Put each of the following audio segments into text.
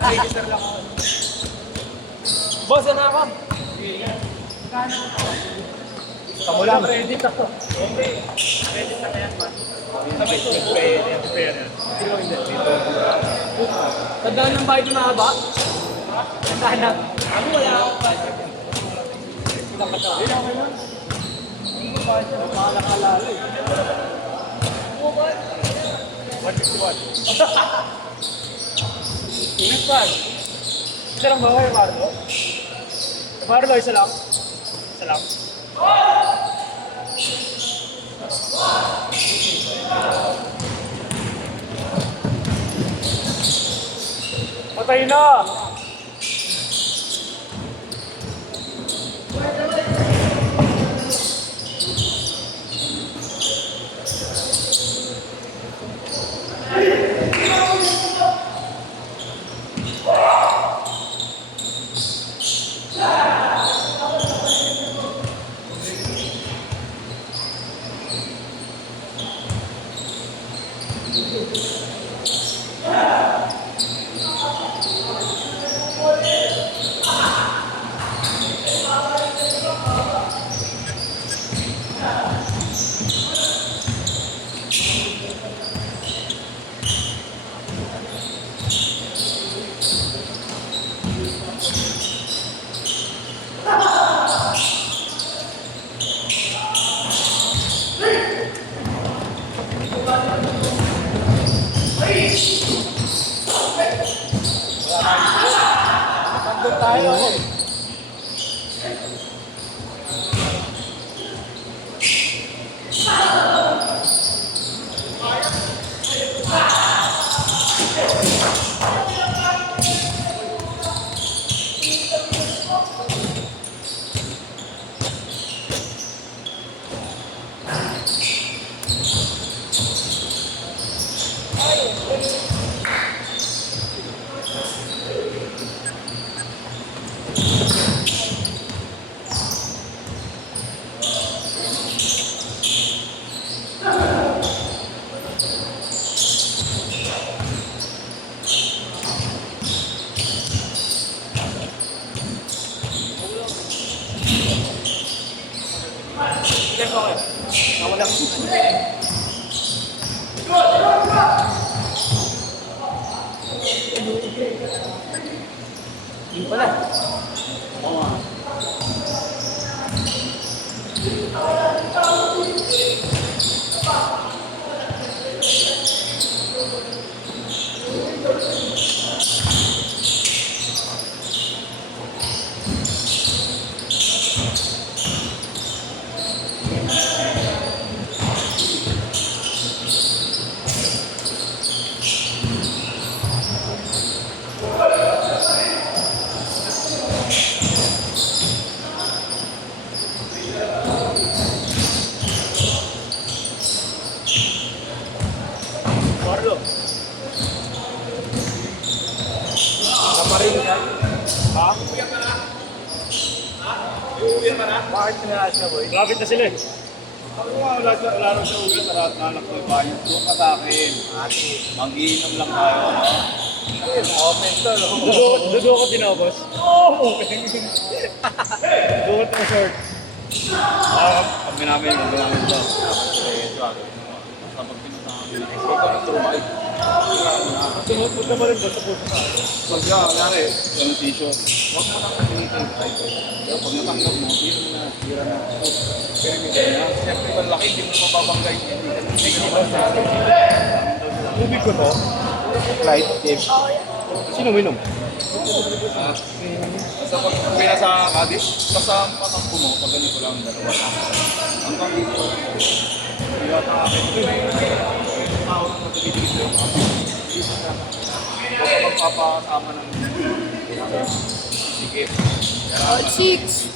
Register lang ako. Boss, ano ako? Kamu lang. Credit ako. Credit na yan, man. Sabay ito. Tandaan ng bahay na haba? Tandaan na. Ako wala akong budget. Hindi ako yun. Hindi ko budget. Makakalala eh. Ano ba? 151. Ingat pa. Isa lang ba kayo, Marlo? Marlo, isa lang. Isa lang. Patay na! Nandun tayo eh. Hindi pala. Oo. Marlo. Kamarin ka? Ha? Uuwi ka na? Ha? Uuwi ka na? Bakit pinalas na, boy? Lapit na sila eh. Ako nga, wala rin siya uwi sa lahat na anak ko yung bayan. Doon ka sa akin. Mag-iinom lang tayo, no? Comment to, no? Dudo ko tinapos. Oo! Dudo ko short. Kami namin, mag-iinom ito. Kapag pinunta kami, expect ko ng turbay. Punta mo rin ba sa puso na? Pag yan, nangyari, ganun t-shirt. Huwag mo nang kasinitin. Pero pag natanggap mo, inom na, tira na. Pero minsan na, siyempre malaki, hindi mo mababanggay. Tubig ko to. Flight, Dave. Sino minom? Basta pag pinasa Cadiz, basta matakbo mo, pag ganito lang, dalawa lang. Ang pag-ito, hindi at akin. Yung tao na nagtitigil yung huwag magpapakasama ng sikip. Oh, chicks!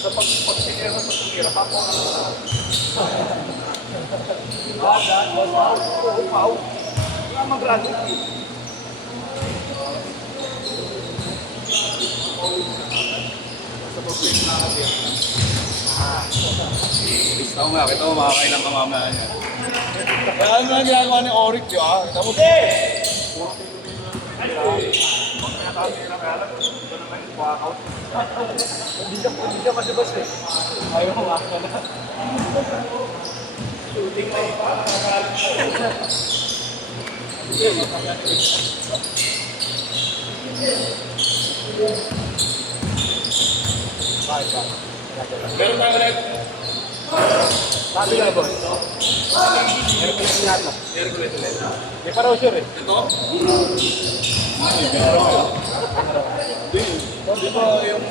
Sa pag-sinira sa tumira, papo ka na. Wow. Wala mag-graduate. Sa pag-sinira na kasi. Kita mo nga, makakailan ka mamaya niya. Kaya ano na ginagawa ni Oric, di ba? Tapos, Hindi ka masibas eh. Ayaw mo nga pala. meron tayo ulit. Sabi nga boss. Meron ko lang lahat. Meron ulit ulit. May parosure eh. Ito? Di ba yung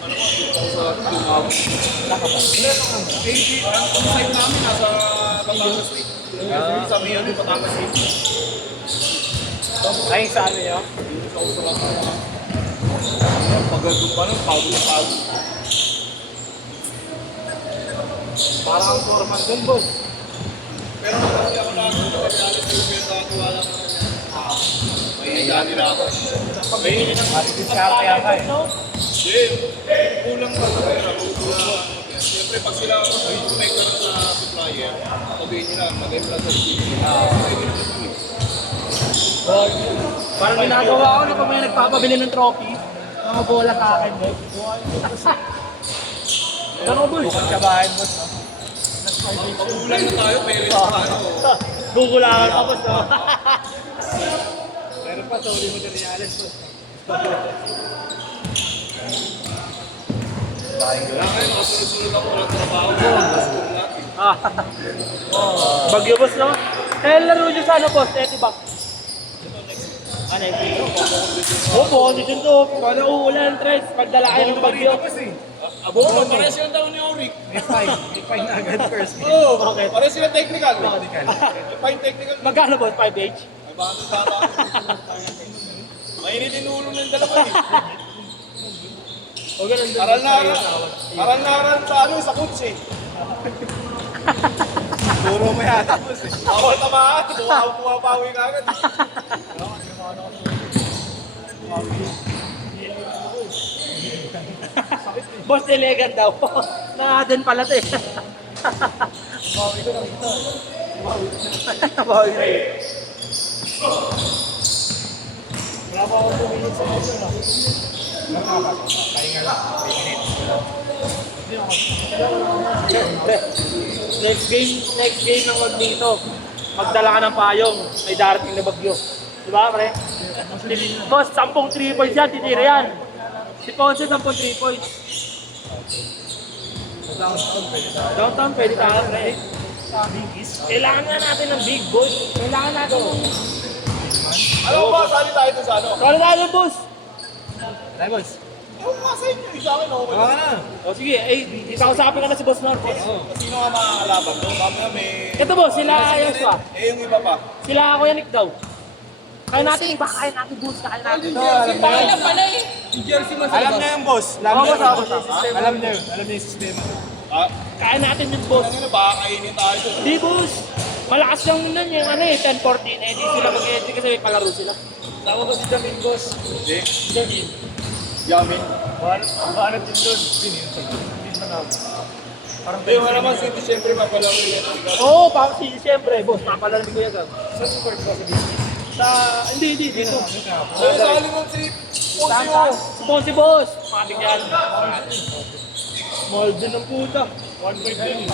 ano sa tumawag? Ang site namin nasa Batangas Street. Sa Miyan yung Batangas Street. Ay, sa ano yun? Yung sa usapan ko. Pagandong pa nun, pagod na pagod. Parang ang forman dun, boss. Pero kasi ako na ako nagkakalit sa iyo nakatiwala ko. May hiya nila ako. May Matidiskarte yan ka eh. kulang pa sa pera. Siyempre pag sila may karoon sa supplier, sabihin nila, maganda sa Parang ginagawa ko na pag may nagpapabili ng trophy, mga bola sa akin, boss. Ganun, boss. Bukod sa bahay, boss. No? kulang na tayo, pero ano. Gugulangan ka, boss, no? Meron pa, sorry mo din Reales, boss. Kaya ngayon, makasunod-sunod ako ng trabaho ko. Ah. Bagyo, boss, no? Kaya laro nyo sa ano, boss? Etibac. Ano yung opo, condition to. Kung uulan, tres, pagdala kayo ng bagyo. Abo, pare silang daw ni Auric. May fine na agad first. Oo, Okay. pare sila technical. Medical. Fine technical. Magkano, boss? 5H? Ay, bakit tata? Mainit yung ulo ng dalawa eh. O ganun din. Aral na aral sa ano, sa coach eh. Puro mo yata, boss eh. Bawal tamaan, bumabawi ka agad. Boss, elegan daw. Nangaden pala to eh. Bawi ko lang ito. Bawi na yun. Wala pa ako 2 minutes sa ito, no? Pahinga lang. 3 minutes. Next game ng wag dito. Magdala ka ng payong. May darating na bagyo. Diba, pre? Boss, 10 3 points yan. Titira yan. Si Ponce, 10 3 points. Downtown, pwede tayo, pre. Kailangan nga natin ng big boss. Kailangan natin ng... Alam mo ba, sali tayo doon sa ano? Kalo tayo, boss. Tara, boss. Ewan ko nga sa inyo, isa akin ako. Baka na. O sige, ikausapin ka na si Boss Marcos. Sino nga makakalaban doon? Mamaya may... Ito, boss, sila Joshua. yung iba pa. Sila Kuya Nick daw. Kaya natin iba, kaya natin boss, kaya natin. Yung jersey man Alam na yung boss. Alam Oo, na boss, yun. boss. Alam na yun. Alam na yung sistema. Ah, Kaya natin yung boss. ano baka kainin tayo doon. Di boss. Malakas lang nun yung ano eh, 10-14. Eh, di sila mag-edit kasi may palaro sila. Tama ba si Jamin, boss? Hindi. Jamin. Yamin. Mahanap din doon. Parang Hindi, wala naman City, siyempre mapalaro yan. Oo, siyempre, boss, papalaro ni Kuya Gab. saan yung court ko sa business? Sa, hindi, dito. So, sa alimang si Poncio. Ito si boss. Matik yan. Small din ng puta. 1.5 din.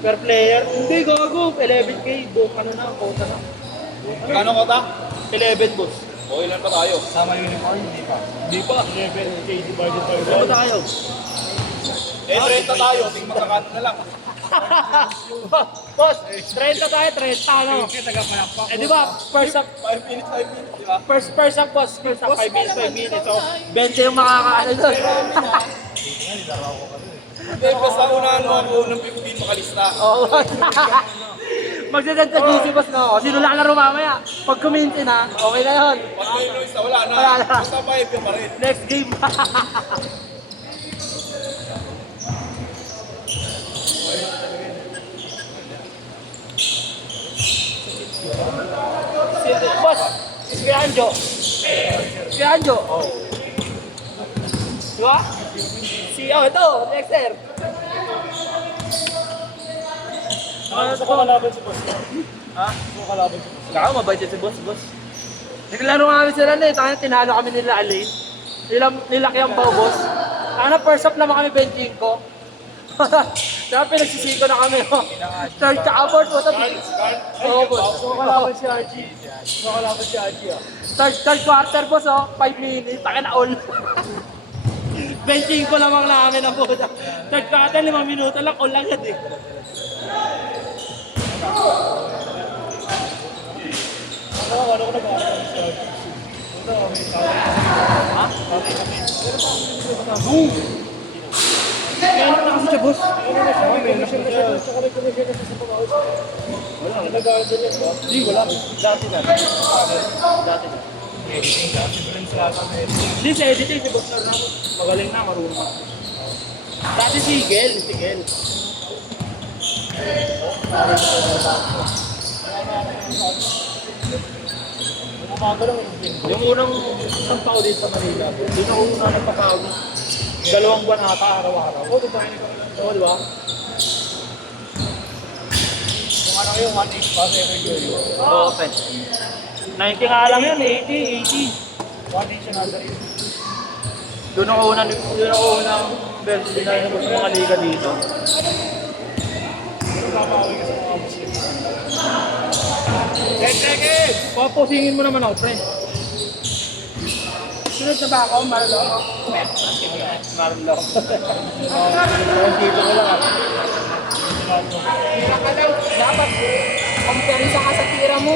Per player. Hindi, gago. 11K. Ano na, quota na. Kano ko ta? 11, boss. O, ilan pa tayo? Sama uniform, hindi pa. Hindi pa. 11K divided by 1. Ano tayo? 30 tayo, ting magkakano na lang. Boss, 30 tayo, 30 ano? Kasi taga-palakpak. Eh di ba, first up, 5 minutes, di ba? first up boss, first up 5 minutes, 5 minutes. So, 20 yung makakaano doon. Hindi, basta unahan mo ako ng 15 makalista. Oo. Magdadad sa GC boss no. O, sino lang laro mamaya? Pag kuminti na, okay na yun. Pag may noise na, wala na. Wala na. Basta bayad ka pa rin. Next game. Boss, si Anjo. Si Anjo. Diba? Ito, next year. Gusto ko kalaban si boss. Ha? Gusto ko kalaban si boss. Kaya mabait yan si boss. Naglaro nga kami sila na eh. Tangina, tinalo kami nila Alain. Nilaki ang bao, boss. Ano, first up naman kami benching ko. Kaya pinagsisiko na kami. Third tsaka fourth po. Oo, boss. Gusto ko kalaban si RG. Third quarter, boss, 5 minutes. Taka na all. Benching ko lamang namin ang puta. Third quarter, 5 minuto lang. All lang yan eh. Meron na kasi siya, boss. Hindi, wala. Dati na. Hindi, sa editing, si boss na magaling na, marunong. Dati si Igel. Yung unang isang tao dito sa Manila, yun ang una nagpapagod. 2 buwan ata, araw-araw. Oo, di ba? Oo, di ba? Kung ano yung 1-8 pa sa every year. Oo, open. 90 nga lang yun, 80. 1-8 siya nasa rin. Doon ako unang versus din na yung mga liga dito. Papusingin mo naman ako, pre. Sunod na ba ako? Maralo ako? Maralo ako. Dito ko lang ako. Tira ka lang. Dapat, kumperisa ka sa tira mo.